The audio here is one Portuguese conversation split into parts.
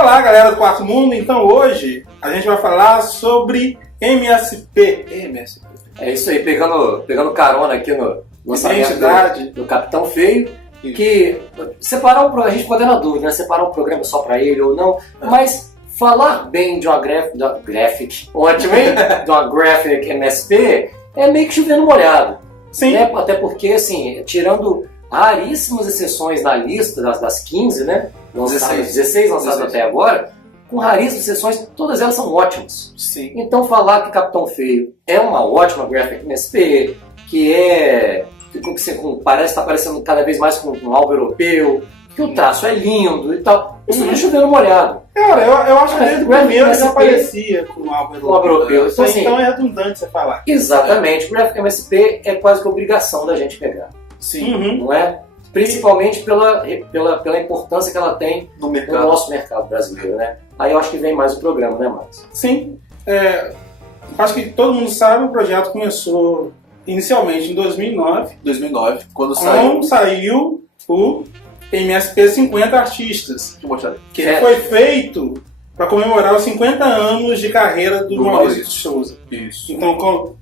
Olá, galera do Quarto Mundo. Então hoje a gente vai falar sobre MSP. MSP. É isso aí, pegando carona aqui no Identidade do Capitão Feio, que a gente pode ter na dúvida, né? Separar um programa só para ele ou não, mas falar bem de uma graphic MSP é meio que chovendo molhado. Sim. Né? Até porque, assim, tirando raríssimas exceções na lista das 15, né? 16 lançadas até agora, com raríssimas exceções, todas elas são ótimas. Sim. Então falar que Capitão Feio é uma ótima graphic MSP, que parece estar parecendo cada vez mais com um álbum europeu, que o traço é lindo e tal, isso não é chovendo molhado. Cara, eu acho que desde o primeiro já aparecia com o álbum europeu. Então, assim, então é redundante você falar. Exatamente, o graphic MSP é quase que obrigação da gente pegar. Sim. Não é? Principalmente pela importância que ela tem no nosso mercado brasileiro, né? Aí eu acho que vem mais o programa, né, Marcos? Sim. Acho que todo mundo sabe, o projeto começou inicialmente em 2009. 2009, quando saiu o MSP 50 Artistas. Que ele foi feito para comemorar os 50 anos de carreira do Maurício de Souza. Isso. Então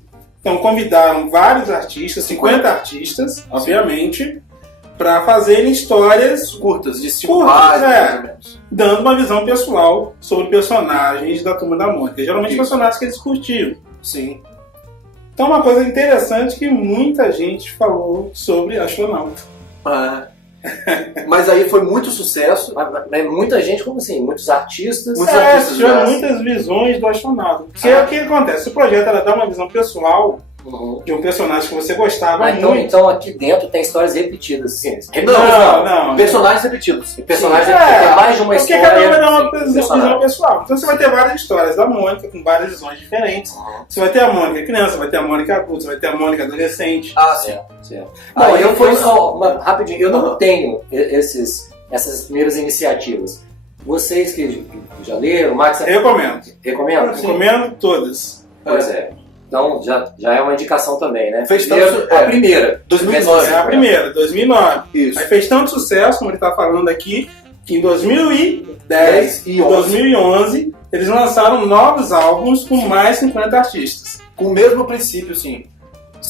convidaram vários artistas, 50 artistas, obviamente, para fazerem histórias curtas, de 5 páginas, mais ou menos. Dando uma visão pessoal sobre personagens da Turma da Mônica. Geralmente personagens que eles curtiam. Sim. Então uma coisa interessante que muita gente falou sobre Astronauta. Mas aí foi muito sucesso. Muita gente, como assim? Muitos artistas. Tiveram muitas visões do Astronauta. Porque o que acontece? O projeto era dar uma visão pessoal de um personagem que você gostava muito. Então aqui dentro tem histórias repetidas, sim. Não. Personagens repetidos. Personagens tem mais de uma história. Porque cada um vai dar uma visão pessoal. Então você vai ter várias histórias da Mônica com várias visões diferentes. Você vai ter a Mônica criança, vai ter a Mônica adulta, você vai ter a Mônica adolescente. Sim. Rapidinho, eu não tenho essas primeiras iniciativas. Vocês que já leram, Max... Recomendo. Recomendo? Recomendo todas. Pois é. Então já é uma indicação também, né? Fez a primeira. 2009. É a primeira, 2009. Isso. Aí fez tanto sucesso, como ele está falando aqui, que em 2010 e 2011 eles lançaram novos álbuns com mais 50 artistas. Com o mesmo princípio, sim.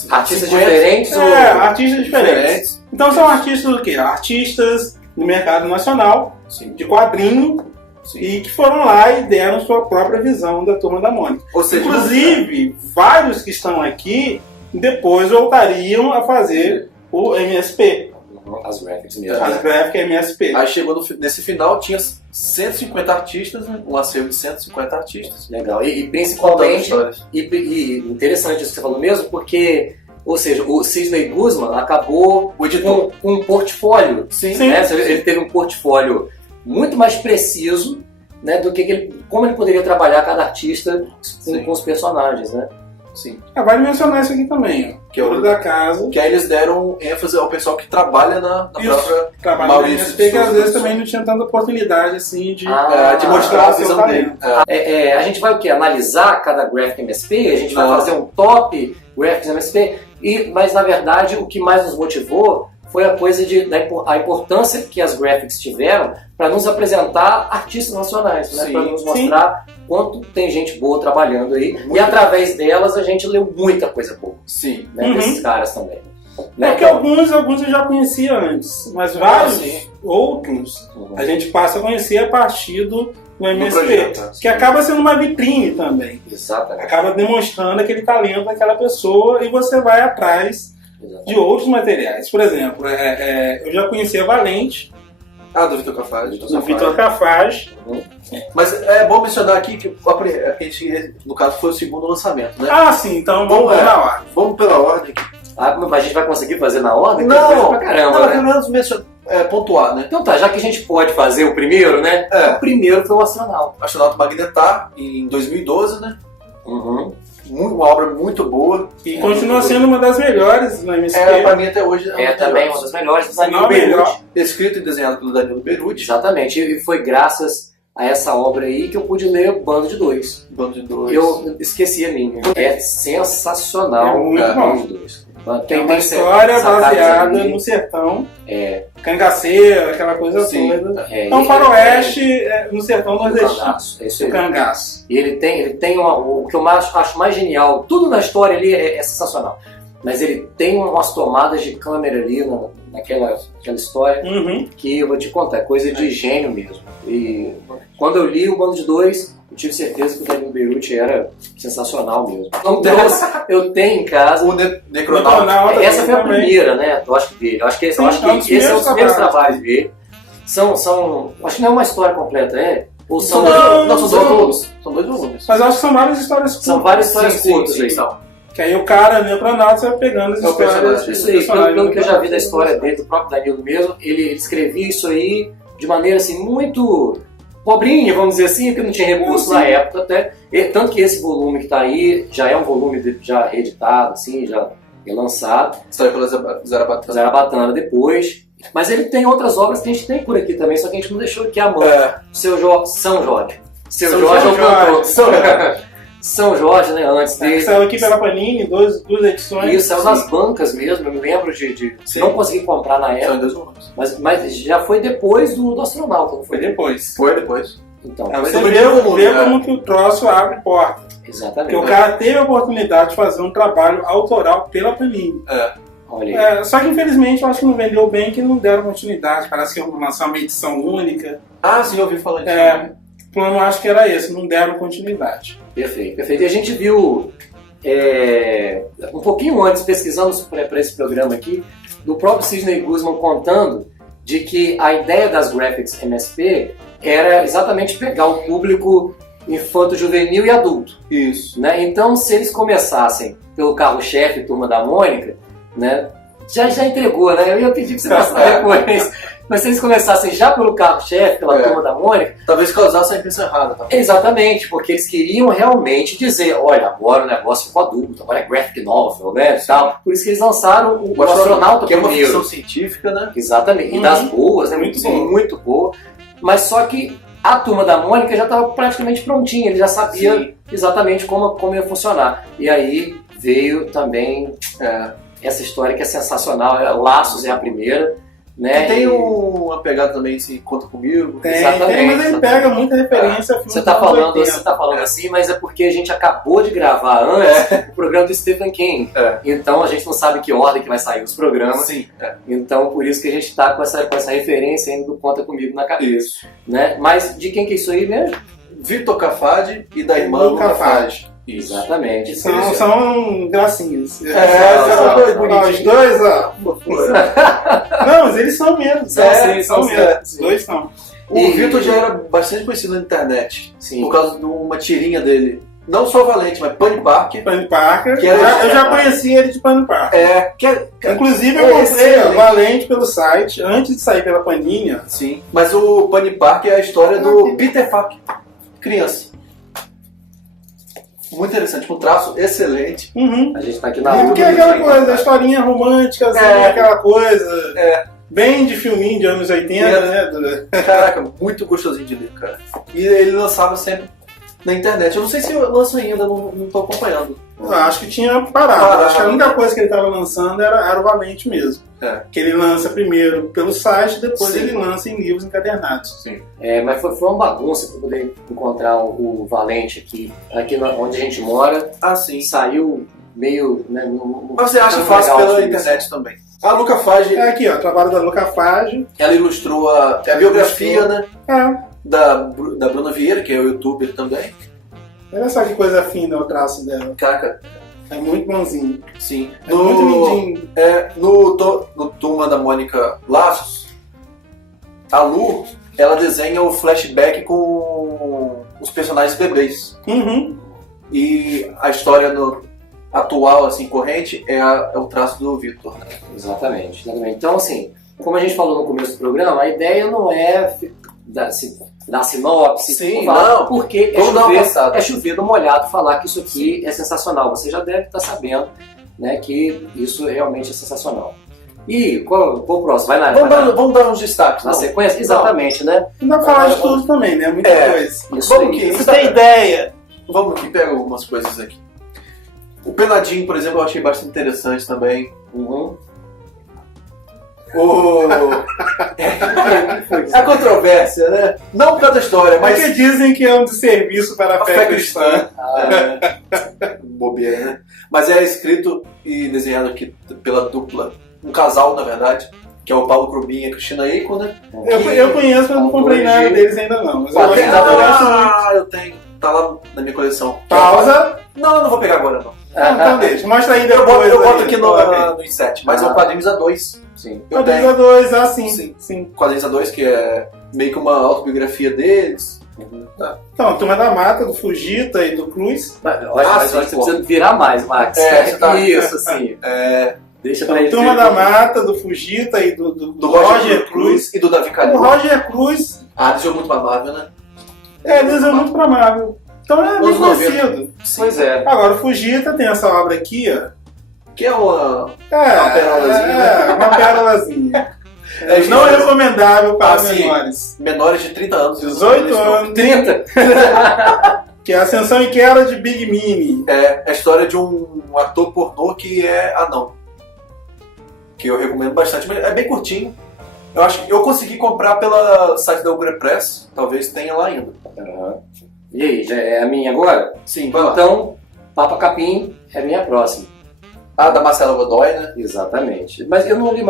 Artistas diferentes? Artistas diferentes. Então são artistas do quê? Artistas do mercado nacional, de quadrinho, e que foram lá e deram sua própria visão da Turma da Mônica. Ou seja, inclusive, vários que estão aqui depois voltariam a fazer o MSP. As graphics mesmo. As graphics MSP. Aí chegou nesse final, tinha 150 artistas, né? Um acervo de 150 artistas. Legal. E principalmente, e interessante isso que você falou mesmo, porque, ou seja, o Sidney Guzman acabou com um portfólio. Sim. Né? Ele teve um portfólio muito mais preciso, né, do que como ele poderia trabalhar cada artista com os personagens, né? Sim. Vale mencionar isso aqui também, ó, que é o da casa. Que aí eles deram ênfase ao pessoal que trabalha na própria Maurício, que às vezes também não tinha tanta oportunidade assim de mostrar a visão dele. A gente vai o quê? Analisar cada graphic MSP, a gente vai fazer um top graphics MSP, mas na verdade o que mais nos motivou foi a coisa a importância que as graphics tiveram para nos apresentar artistas nacionais, né? Para nos mostrar quanto tem gente boa trabalhando aí. E através delas a gente leu muita coisa boa. Sim. Né? Desses caras também. Porque alguns eu já conhecia antes, mas vários outros a gente passa a conhecer a partir do MSP, projeto, que acaba sendo uma vitrine também. Exatamente. Acaba demonstrando aquele talento daquela pessoa e você vai atrás de outros materiais. Por exemplo, eu já conhecia Valente. Do Vitor Cafage. Do Vitor Cafage. Mas é bom mencionar aqui que a gente, no caso, foi o segundo lançamento, né? Sim, então vamos pela ordem. Vamos pela ordem. Mas a gente vai conseguir fazer na ordem? Não, pra caramba, pelo menos pontuar, né? Então já que a gente pode fazer o primeiro, né? O primeiro foi o Astronauta. Astronauta Magnetar, em 2012, né? Uma obra muito boa. E continua sendo uma das melhores no MSP. Pra mim até hoje. Também uma das melhores. Danilo Beruti. Escrito e desenhado pelo Danilo Beruti. Exatamente. E foi graças a essa obra aí que eu pude ler Bando de Dois. Bando de Dois. Eu esqueci a minha. É sensacional. Muito bom. Bando de Dois. Tem uma história baseada no sertão. Cangaceiro, aquela coisa toda. Então, faroeste no sertão nordestino. É isso aí. O cangaço. E ele tem o que eu acho mais genial. Tudo na história ali é sensacional. Mas ele tem umas tomadas de câmera ali naquela história que eu vou te contar, é coisa de gênio mesmo. E quando eu li o Bando de Dois, eu tive certeza que o Danilo Beruti era sensacional mesmo. Então eu tenho em casa. O Necronauta. Essa foi a primeira, né? Eu acho que dele. Eu acho que esse é um dos primeiros trabalhos dele. Acho que não é uma história completa, Ou são dois volumes. São 2 volumes. Mas eu acho que são várias histórias curtas. São várias histórias curtas aí. Que aí o cara, Necronauta, vai pegando as histórias. Isso aí, pelo que eu já vi da história dele, do próprio Danilo mesmo, ele escrevia isso aí de maneira assim, muito pobrinha, vamos dizer assim, porque não tinha recurso na época até. Tanto que esse volume que está aí já é um volume já reeditado, assim, já é lançado. História pela Zarabatana depois. Mas ele tem outras obras que a gente tem por aqui também, só que a gente não deixou aqui a mão. São Jorge. Seu Jorge é o cantor. São Jorge, né? Antes dele. Saiu aqui pela Panini, duas edições. Isso, saiu nas bancas mesmo. Eu me lembro de não consegui comprar na época. Mas já foi depois do Astronauta, não foi? Foi depois. Então, você vê como que o troço abre porta. Exatamente. Porque o cara teve a oportunidade de fazer um trabalho autoral pela Panini. Olha aí. Só que infelizmente eu acho que não vendeu bem, que não deram continuidade. Parece que iam lançar uma edição única. Sim, eu ouvi falar disso. O plano acho que era esse, não deram continuidade. Perfeito. E a gente viu um pouquinho antes, pesquisando para esse programa aqui, do próprio Sidney Guzman contando de que a ideia das Graphics MSP era exatamente pegar o público infanto-juvenil e adulto. Isso. Né? Então, se eles começassem pelo carro-chefe, Turma da Mônica, né? já entregou, né? Eu ia pedir para você passar depois. Mas se eles começassem já pelo carro-chefe, pela Turma da Mônica... Talvez causasse a impressão errada. Tá? Exatamente, porque eles queriam realmente dizer, olha, agora o negócio ficou adulto, agora é graphic novel, né? Tal. Por isso que eles lançaram o Astronauta que primeiro. É uma ficção científica, né? Exatamente, e das boas, né? Muito boa. Mas só que a Turma da Mônica já estava praticamente prontinha, ele já sabia exatamente como ia funcionar. E aí veio também essa história que é sensacional, Laços é a primeira. Né? E tem uma pegada também, assim, Conta Comigo. Tem, mas ele pega muita referência a filme. Você tá falando assim, mas é porque a gente acabou de gravar antes o programa do Stephen King. Então a gente não sabe que ordem que vai sair os programas. Sim. Então por isso que a gente tá com essa referência ainda do Conta Comigo na cabeça. Né? Mas de quem que é isso aí mesmo? Vitor Cafage e da irmã Luca Cafage. Isso. Exatamente. São gracinhas. Os dois, Não, mas eles são mesmo. São mesmo. Os dois são. O Vitor já era bastante conhecido na internet. Sim. Por causa de uma tirinha dele. Não só Valente, mas Penny Parker. Penny Parker. Eu já conhecia ele de Penny Parker. Inclusive eu comprei Valente pelo site, antes de sair pela Panini. Sim. Mas o Penny Parker é a história do Peter Parker, criança. Muito interessante, um traço excelente. A gente tá aqui na Porque é aquela coisa, a historinha romântica, aquela coisa. Bem de filminho de anos 80, né? Caraca, muito gostosinho de ler, cara. E ele lançava sempre na internet. Eu não sei se lança ainda, não tô acompanhando. Eu acho que tinha parado. Acho que a única coisa que ele estava lançando era o Valente mesmo. Que ele lança primeiro pelo site, depois ele lança em livros encadernados. Sim. Mas foi uma bagunça para poder encontrar o Valente aqui onde a gente mora. Sim. Saiu meio... Né, mas você acha fácil pela internet também. A Luca Fage... aqui, ó, o trabalho da Luca Fage. Ela ilustrou a biografia, né? Da Bruna Vieira, que é o youtuber também. Olha só que coisa fina o traço dela. Caraca. É muito bonzinho. Sim. Muito lindinho. No Turma da Mônica Laços, a Lu, ela desenha o flashback com os personagens bebês. E a história atual, assim, corrente, é o traço do Vitor. Né? Exatamente. Então, assim, como a gente falou no começo do programa, a ideia não é dar sinopse, porque é chover no molhado falar que isso aqui é sensacional. Você já deve estar sabendo, né, que isso realmente é sensacional. E qual o próximo? Vai vamos dar uns destaques. Na sequência? Exatamente, né? Não dá pra falar de tudo também, né? Muita coisa. Isso aí. Você tem ideia? Vamos aqui, pega algumas coisas aqui. O Penadinho, por exemplo, eu achei bastante interessante também. A controvérsia, né? Não por causa da história, mas... Porque dizem que é um desserviço para a fé cristã. Bobeira, né? Mas é escrito e desenhado aqui pela dupla, um casal, na verdade, que é o Paulo Crubin e a Cristina Eiko, né? Eu conheço, mas não comprei nada deles ainda não. Mas eu tenho. Tá lá na minha coleção. Pausa. Não vou pegar agora, não. Então deixa. Mostra aí depois. Eu boto aqui no inset, mas é o Quadrinhos A2. Sim. Quadrinhos A2, sim. Quadrinhos A2, que é meio que uma autobiografia deles. Então, a Turma da Mata, do Fujita e do Cruz. Mas você precisa virar mais, Max. Isso, assim. Deixa pra ele. Turma da Mata, do Fujita e do Roger Cruz. E do Davi Calil. O Roger Cruz. Eles são muito pra Marvel, né? Eles são muito pra Marvel. Então é bem conhecido. Pois é. Agora, o Fujita tem essa obra aqui, ó. Que é uma perolazinha. Uma perolazinha. Não é recomendável para menores. Menores de 30 anos. 18 anos. 30? Que é a Ascensão e Queda de Big Mini. É a história de um ator pornô que é anão. Que eu recomendo bastante, mas é bem curtinho. Eu acho que eu consegui comprar pela site da Ugra Press, talvez tenha lá ainda. E aí, já é a minha agora? Sim, vai lá. Então, Papa Capim é a minha próxima. Da Marcela Godoy, né? Exatamente. Mas eu não li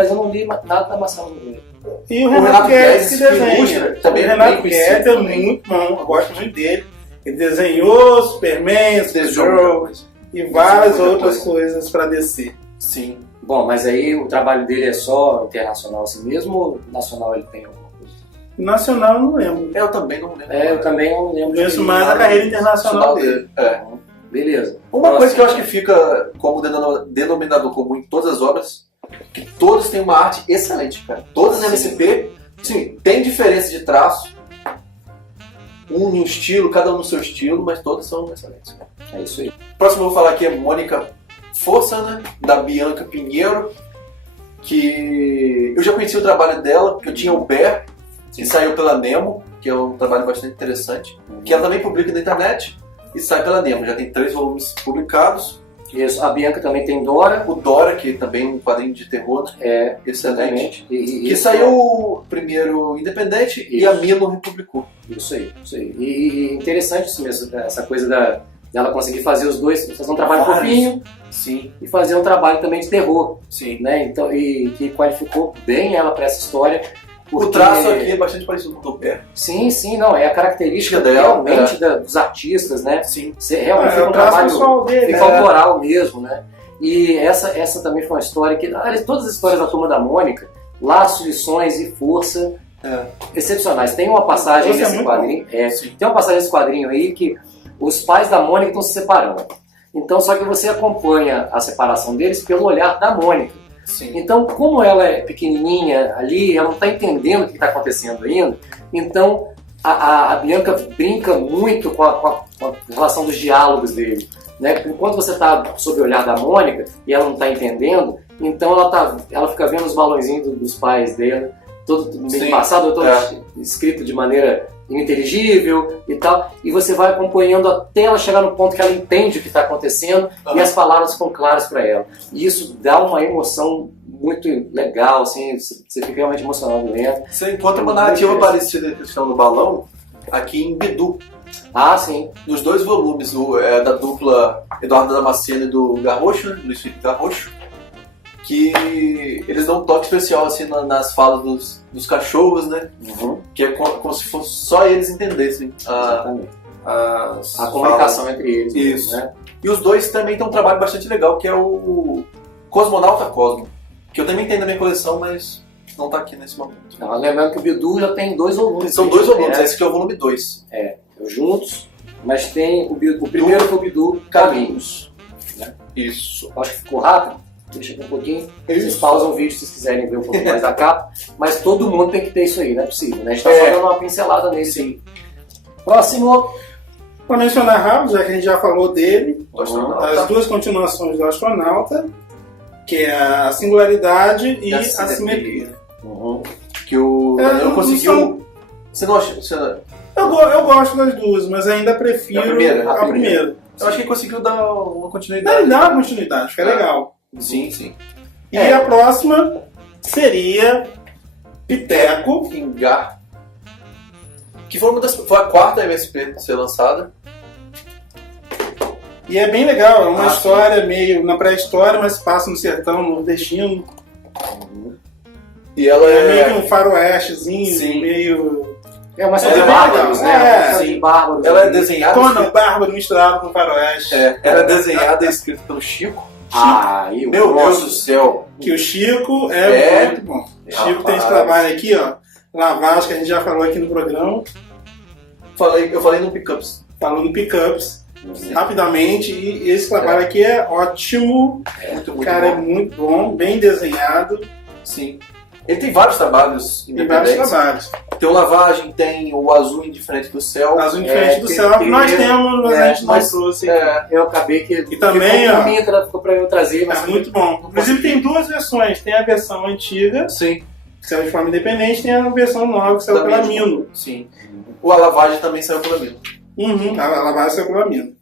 nada da Marcela Godoy. E o Renato Guedes que desenha. Também o Renato Guedes é muito bom, eu gosto muito dele. Ele desenhou Superman, Supergirl e várias outras coisas para DC. Sim. Bom, mas aí o trabalho dele é só internacional assim mesmo ou nacional ele tem alguma coisa? Nacional eu não lembro. Eu também não lembro. Eu também não lembro. Conheço mais a carreira internacional dele. Beleza. Uma coisa que eu acho que fica como denominador comum em todas as obras, que todos têm uma arte excelente, cara. Todas na MSP, sim, tem diferença de traço, um no estilo, cada um no seu estilo, mas todas são excelentes. É isso aí. Próximo eu vou falar aqui é Mônica Força, né, da Bianca Pinheiro, que eu já conheci o trabalho dela, porque eu tinha o Bear, que saiu pela Nemo, que é um trabalho bastante interessante, que ela também publica na internet. E sai pela Nemo, já tem 3 volumes publicados. Isso, a Bianca também tem Dora. O Dora, que também é um quadrinho de terror, né? Excelente. Que saiu primeiro independente e a Mino republicou. Isso aí. E interessante isso mesmo, essa coisa dela conseguir fazer os dois, fazer um trabalho fofinho. Sim. E fazer um trabalho também de terror. Sim. Né? Então, e que qualificou bem ela para essa história. Porque... O traço aqui é bastante parecido com o do Pé. Sim, não, é a característica realmente dos artistas, né? Sim. Realmente fica um trabalho fica autoral mesmo, né? E essa também foi uma história que, todas as histórias da Turma da Mônica, laços, lições e força, excepcionais. Tem uma passagem nesse quadrinho, tem uma passagem nesse quadrinho aí que os pais da Mônica estão se separando. Então, só que você acompanha a separação deles pelo olhar da Mônica. Sim. Então, como ela é pequenininha ali, ela não está entendendo o que está acontecendo ainda, então a Bianca brinca muito com a relação dos diálogos dele. Né? Enquanto você está sob o olhar da Mônica e ela não está entendendo, então ela fica vendo os balõezinhos dos pais dela, todo meio passado, todo escrito de maneira ininteligível e tal, e você vai acompanhando até ela chegar no ponto que ela entende o que está acontecendo e as palavras ficam claras para ela. E isso dá uma emoção muito legal, assim, você fica realmente emocionado lendo. Você encontra uma narrativa parecida com a questão do balão aqui em Bidu. Sim. Nos 2 volumes, da dupla Eduardo Damasceno e do Garrocho, né, Luiz Felipe Garrocho, que eles dão um toque especial assim nas falas dos cachorros, né? Que é como se fosse só eles entendessem a comunicação entre eles. Isso. Né? E os 2 também têm um trabalho bastante legal, que é o Cosmonauta Cosmo, que eu também tenho na minha coleção, mas não está aqui nesse momento. Lembrando que o Bidu já tem 2 volumes. São 2 volumes, esse aqui é o volume 2. Juntos, mas tem o primeiro que é o Bidu Caminhos. Né? Isso. Acho que ficou rápido. Deixa aqui um pouquinho, vocês pausam o vídeo se vocês quiserem ver um pouco mais da capa, mas todo mundo tem que ter isso aí, não é possível, né? A gente tá só dando uma pincelada nesse. Sim. Próximo. Para mencionar rápido, já que a gente já falou dele, as 2 continuações do Astronauta, que é a Singularidade e a Simetria. Que o Daniel conseguiu... Você não acha? Eu gosto das 2, mas ainda prefiro a primeira. Eu acho que ele conseguiu dar uma continuidade. Dá uma continuidade, fica legal. Sim, sim. E a próxima seria Piteco. Pingar. Que foi a quarta MSP a ser lançada. E é bem legal, é uma história meio na pré-história, mas passa no sertão nordestino. E ela meio que um faroestezinho, sim. meio... É uma série É de bárbaros, legal. né? É. Uma série de bárbaros. Ela é desenhada. Conan Bárbaro misturado com faroeste. Ela é desenhada e escrita pelo Chico. E o Meu Deus do céu. Que o Chico é muito bom. O Chico tem esse trabalho aqui, ó. Lavagem, que a gente já falou aqui no programa. Eu falei no Pickups. Falou no Pickups. Rapidamente. E esse trabalho aqui é ótimo. Muito Cara, bom. é muito bom. Bem desenhado. Sim. Ele tem vários trabalhos Tem vários independentes. trabalhos. Tem o Lavagem, tem o Azul Indiferente do Céu. Azul Indiferente do Céu. Nós temos, mas a gente não trouxe aqui. Eu acabei que... E também, ficou pra eu trazer, mas... É muito bom. Inclusive tem duas versões. Tem a versão antiga, Sim. que saiu de forma independente, tem a versão nova que saiu pela Mino. Sim. O A Lavagem também saiu pela Mino. A lavagem saiu pela Mino.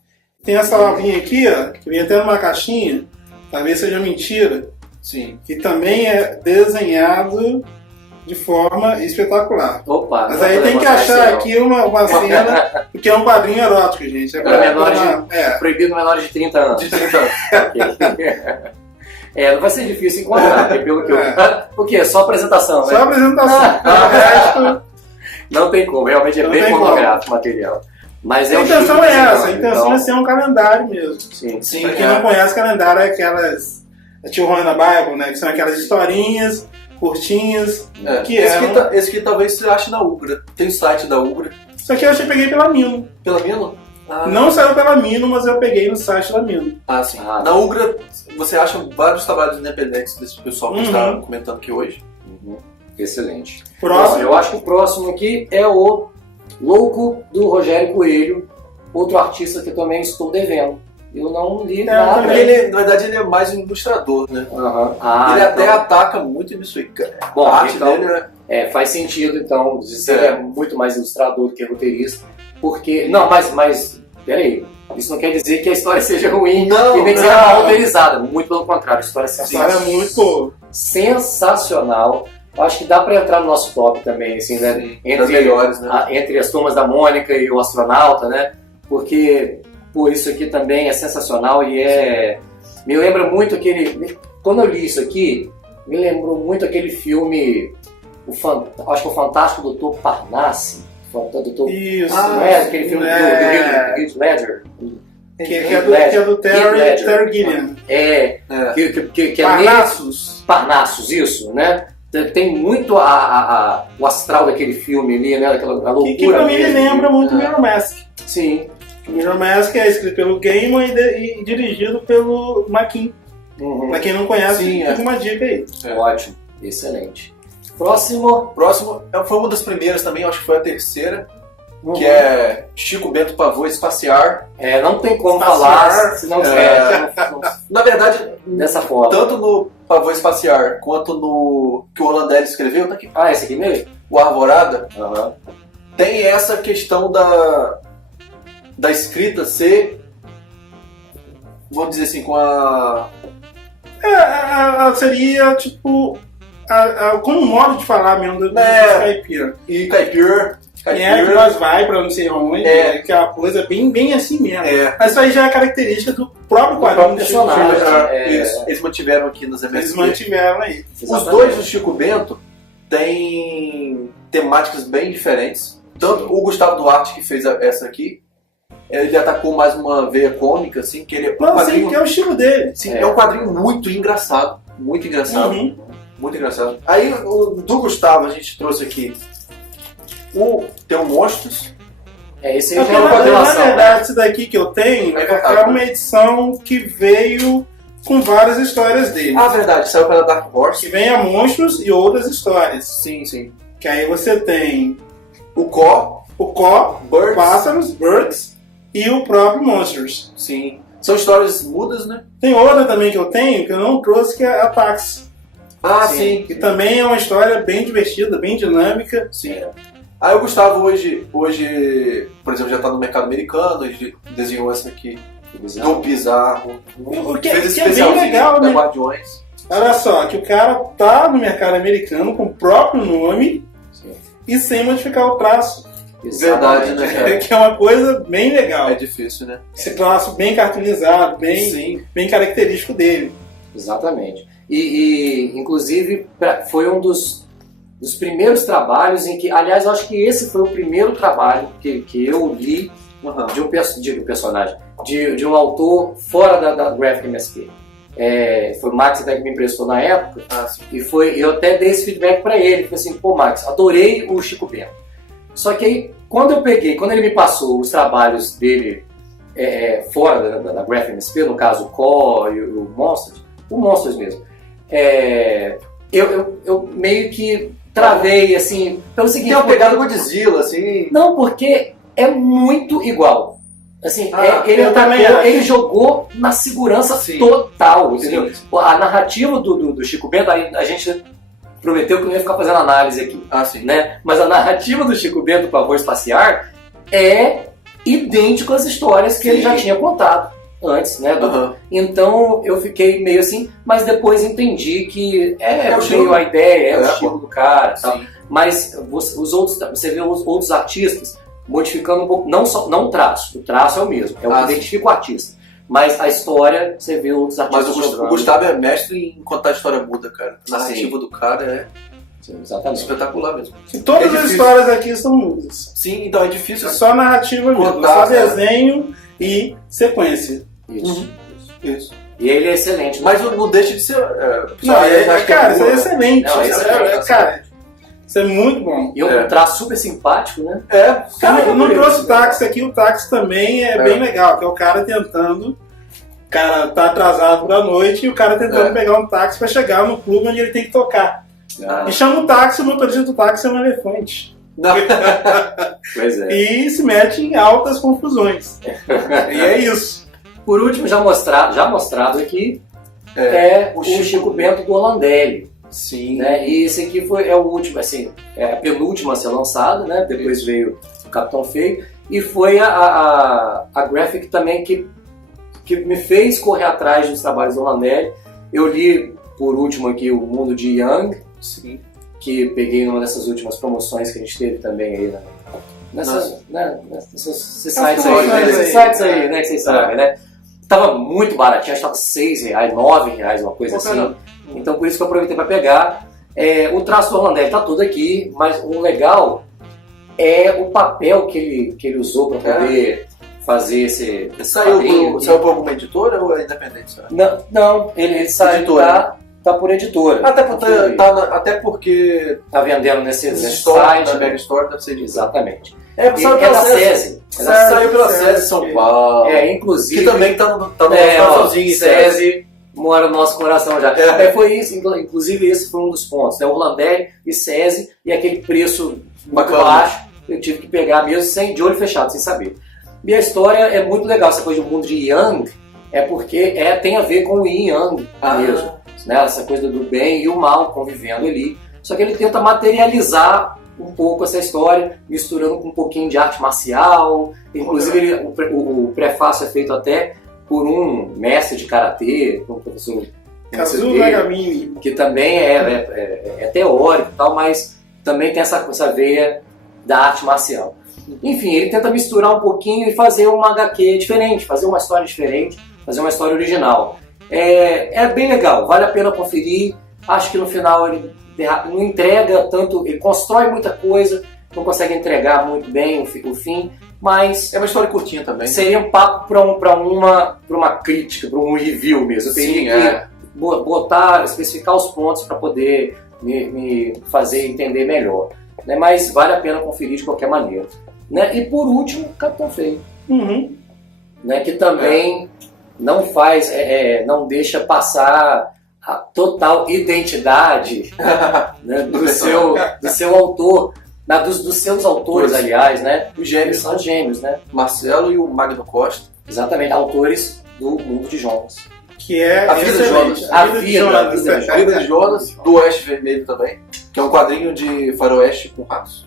Tem essa lavinha aqui, ó, que vem até numa caixinha, talvez seja mentira, Sim. que também é desenhado de forma espetacular. Opa! Mas aí tem que achar aqui uma cena, porque é um quadrinho erótico, gente. Proibido menores de 30 anos. De 30 anos. Não vai ser difícil encontrar, porque pelo que eu... O quê? Só apresentação, né? Só apresentação. O resto... Não tem como, realmente é bem pornográfico o material. Mas a intenção é essa, a intenção é ser um calendário mesmo. Sim. Pra quem não conhece, calendário é aquelas... Tio Juan da Bible, né? Que são aquelas historinhas curtinhas. Esse aqui talvez você ache na Ugra. Tem o site da Ugra. Isso aqui eu peguei pela Mino. Pela Mino? Não saiu pela Mino, mas eu peguei no site da Mino. Sim. Na Ugra você acha vários trabalhos independentes desse pessoal que está comentando aqui hoje. Excelente. Próximo. Bom, eu acho que o próximo aqui é o Louco do Rogério Coelho, outro artista que eu também estou devendo. Eu não li nada. Porque na verdade ele é mais um ilustrador, né? Ele até ataca muito nisso aí. Bom, a arte então, dele faz sentido, então, dizer que é muito mais ilustrador do que roteirista. Porque. Não, mas peraí. Isso não quer dizer que a história seja ruim e nem que seja mal roteirizada. Muito pelo contrário, a história é sensacional. A história é muito boa. Sensacional. Acho que dá pra entrar no nosso top também, assim, né? Entre melhores, né? Entre as Turmas da Mônica e o Astronauta, né? Porque isso aqui também é sensacional e me lembra muito aquele... Quando eu li isso aqui, me lembrou muito aquele filme, acho que o Fantástico Dr. Parnassi. Isso. Não é aquele filme do Heath Ledger? Que é do Terry Gilliam. Que é Parnassus, isso, né? Tem muito o astral daquele filme ali, né? Aquela loucura. Que pra mim lembra muito Mirror Mask. Sim. Mirror Mask é escrito pelo Gaiman e dirigido pelo Maquin. Pra quem não conhece, fica uma dica aí. Ótimo, excelente. Próximo foi uma das primeiras também, acho que foi a terceira, que é Chico Bento Pavô Espaciar. Não tem como falar se não na verdade, dessa forma. Tanto no Pavô Espaciar quanto no que o Orlandelli escreveu, tá aqui. Esse aqui mesmo? O Arvorada. Tem essa questão da escrita ser, vamos dizer assim, com a... seria tipo como um modo de falar mesmo do caipira. E caipira. Quem é que nós vai pra não sei onde, que é uma coisa bem assim mesmo. Mas isso aí já é característica do próprio quadrinho do personagem. Eles mantiveram aqui nos MSP. Eles mantiveram aí. Exatamente. Os dois do Chico Bento têm temáticas bem diferentes. Tanto o Gustavo Duarte, que fez essa aqui, ele atacou mais uma veia cômica, assim, que ele que é o estilo dele. Sim, é um quadrinho muito engraçado. Muito engraçado. Muito engraçado. Aí, do Gustavo, a gente trouxe aqui tem o Monstros. Esse aí já é uma continuação. Na verdade, esse daqui que eu tenho é uma edição que veio com várias histórias dele. Verdade, saiu pela Dark Horse. Que vem a Monstros e outras histórias. Sim. Que aí você tem o Có, Birds. Pássaros, Birds e o próprio Monsters. Sim. São histórias mudas, né? Tem outra também que eu tenho, que eu não trouxe, que é a Taxi. Sim. Que também é uma história bem divertida, bem dinâmica. Sim. Aí o Gustavo hoje, por exemplo, já está no mercado americano, ele desenhou essa aqui do Bizarro. O que, Fez que é bem legal, né? Guardiões. Olha só, que o cara tá no mercado americano com o próprio nome e sem modificar o traço. Verdade, né, cara? Que é uma coisa bem legal. É difícil, né? Esse traço bem cartoonizado, bem característico dele. Exatamente. E inclusive, foi um dos primeiros trabalhos em que... Aliás, eu acho que esse foi o primeiro trabalho que eu li de um personagem, de um autor fora da Graphic MSP. Foi o Max até que me emprestou na época, e eu até dei esse feedback para ele. Falei assim, pô, Max, adorei o Chico Bento. Só que aí, quando ele me passou os trabalhos dele fora da Graphic MSP, no caso o Core e o Monsters mesmo, eu meio que travei, assim, pelo seguinte... Tem uma pegada Godzilla, assim... Não, porque é muito igual. Assim, ele jogou na segurança total, entendeu? A narrativa do Chico Bento, a gente prometeu que não ia ficar fazendo análise aqui, né? Mas a narrativa do Chico Bento, Pavor Espaciar, é idêntico às histórias que ele já tinha contado antes, né? Então eu fiquei meio assim, mas depois entendi que meio a ideia, o estilo do cara, tal. Mas você vê os outros artistas modificando um pouco, não o traço é o mesmo, é o que identifica o artista. Mas a história, você vê outros artistas. Mas o Gustavo é mestre em contar a história muda, cara. A narrativa do cara é espetacular mesmo. E todas as histórias aqui são mudas. Sim, então é difícil. É só narrativa mesmo, só desenho e sequência. Isso. E ele é excelente. Mas não deixa de ser... cara, isso é excelente. Cara, isso é muito bom. E um traço super simpático, né? Cara, não trouxe o táxi aqui, o táxi também é bem legal, que é o cara tentando... O cara tá atrasado pra noite e o cara tentando pegar um táxi pra chegar no clube onde ele tem que tocar. E chama o táxi, o motorista do táxi é um elefante. Pois é. E se mete em altas confusões. E é isso. Por último, já mostrado aqui, o Chico Bento do Hollandelli. Sim. Né? E esse aqui é o último, assim, é a penúltima a ser lançada, né? Depois veio o Capitão Feio. E foi a Graphic também que me fez correr atrás dos trabalhos do Hollandelli. Eu li, por último aqui, O Mundo de Young, que peguei numa dessas últimas promoções que a gente teve também aí nesses sites aí, né, que vocês sabem, né? Tava muito baratinho, acho que tava R$6, R$9, uma coisa assim. Então por isso que eu aproveitei para pegar. O traço do Hollandelli tá todo aqui, mas o legal é o papel que ele usou para poder fazer esse saiu por alguma editora ou é independente? Não, ele saiu tá por editora. Até porque tá vendendo nesse site, na Mega Store, deve ser editora. Exatamente. Saiu pela SESI. Saiu pela SESI São Paulo. Inclusive. Que também tá no coraçãozinho. SESI mora no nosso coração já. Foi isso, inclusive esse foi um dos pontos. Né? Hollandelli e SESI e aquele preço muito baixo, eu tive que pegar mesmo de olho fechado, sem saber. E a história é muito legal, essa coisa do mundo de Yang, porque tem a ver com o Yin Yang mesmo. Né? Essa coisa do bem e o mal convivendo ali. Só que ele tenta materializar um pouco essa história, misturando com um pouquinho de arte marcial. Inclusive o prefácio é feito até por um mestre de karatê, um professor Kazuo Nagamine, que também é teórico e tal, mas também tem essa veia da arte marcial. Enfim, ele tenta misturar um pouquinho e fazer uma HQ diferente, fazer uma história diferente, fazer uma história original. É bem legal, vale a pena conferir. Acho que no final ele não entrega tanto, ele constrói muita coisa, não consegue entregar muito bem o fim, mas é uma história curtinha também. Seria um papo para uma crítica, para um review mesmo. Eu teria que especificar os pontos para poder me fazer entender melhor. Né? Mas vale a pena conferir de qualquer maneira. Né? E por último, Capitão Feio. Né? Que também não faz, não deixa passar a total identidade né? do seu autor. Dos seus autores, aliás, né? Os gêmeos. São gêmeos, né? Marcelo e o Magno Costa. Exatamente, autores do Mundo de Jonas. Que é A Vida de Jonas. A Vida de Jonas, do Oeste Vermelho também, que é um quadrinho de faroeste com ratos.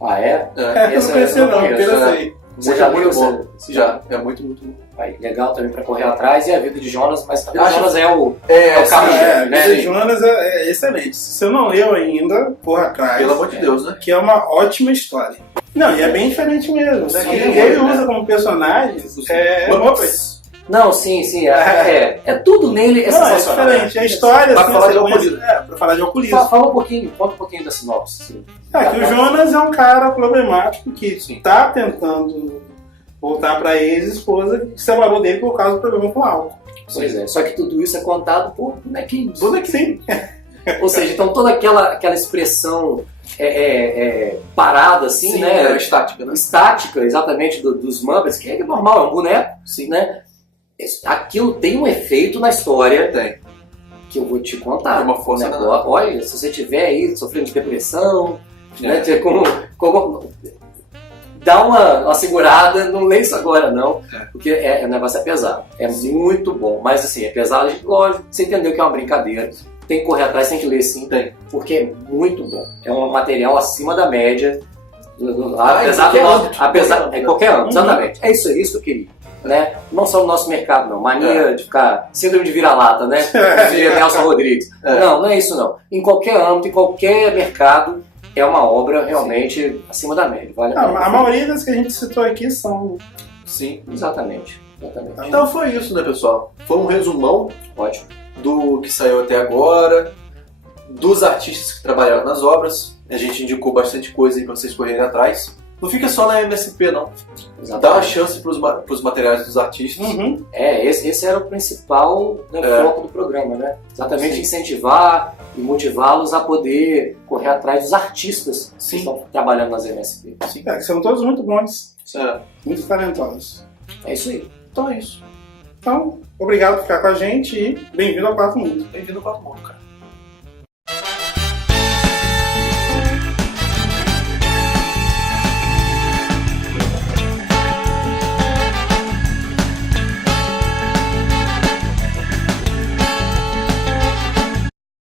Ah, é? Não conheci não, interessei. Você já viu? Bom. Já, é muito bom. Aí, legal também pra correr atrás, e a vida de Jonas, mas a vida de Acho- Jonas é o É, caminho, A né? vida de Jonas é excelente. Se você não leu ainda, corra atrás. Pelo amor de Deus, né? Que é uma ótima história. Não, e é bem diferente mesmo. Sim, Né? é, Ele né? usa como personagem Muppets. Não, sim. É tudo nele, é Não, é sensacional. diferente. A história, Pra assim, falar a de sequência- pra falar de alcoolismo. Fala um pouquinho, conta um pouquinho da sinopse. Assim. Que o Jonas é um cara problemático que está tentando voltar para a ex-esposa que se separou dele por causa do problema com álcool. Pois é, só que tudo isso é contado por bonequinhos. Sim. Ou seja, então toda aquela expressão parada, assim, né? Estática, né? Estática, exatamente, dos Muppets, que é normal, é um boneco, né? Aquilo tem um efeito na história. Tem. Que eu vou te contar. Tem uma força né? danada. Olha, se você estiver aí sofrendo de depressão, né? Dá uma segurada, não lê isso agora não, porque o negócio é pesado. É muito bom, mas assim, é pesado, lógico, você entendeu que é uma brincadeira. Tem que correr atrás, tem que ler sim, porque é muito bom. É um material acima da média. Em qualquer âmbito, exatamente. É isso que eu queria. Né? Não só no nosso mercado, não. Mania de ficar síndrome de vira-lata, né? De Nelson Rodrigues. Não é isso não. Em qualquer âmbito, em qualquer mercado, é uma obra realmente acima da média. Vale A maioria das que a gente citou aqui são. Sim. Exatamente. Então foi isso, né, pessoal? Foi um resumão Ótimo. do que saiu até agora, dos artistas que trabalharam nas obras. A gente indicou bastante coisa aí pra vocês correrem atrás. Não fica só na MSP, não. Exatamente. Dá uma chance pros materiais dos artistas. Uhum. Esse era o principal foco do programa, né? Exatamente incentivar e motivá-los a poder correr atrás dos artistas que estão trabalhando nas MSP. Que são todos muito bons, É. muito talentosos. É isso aí. Então é isso. Então, obrigado por ficar com a gente e bem-vindo ao Quarto Mundo. Bem-vindo ao Quarto Mundo, cara.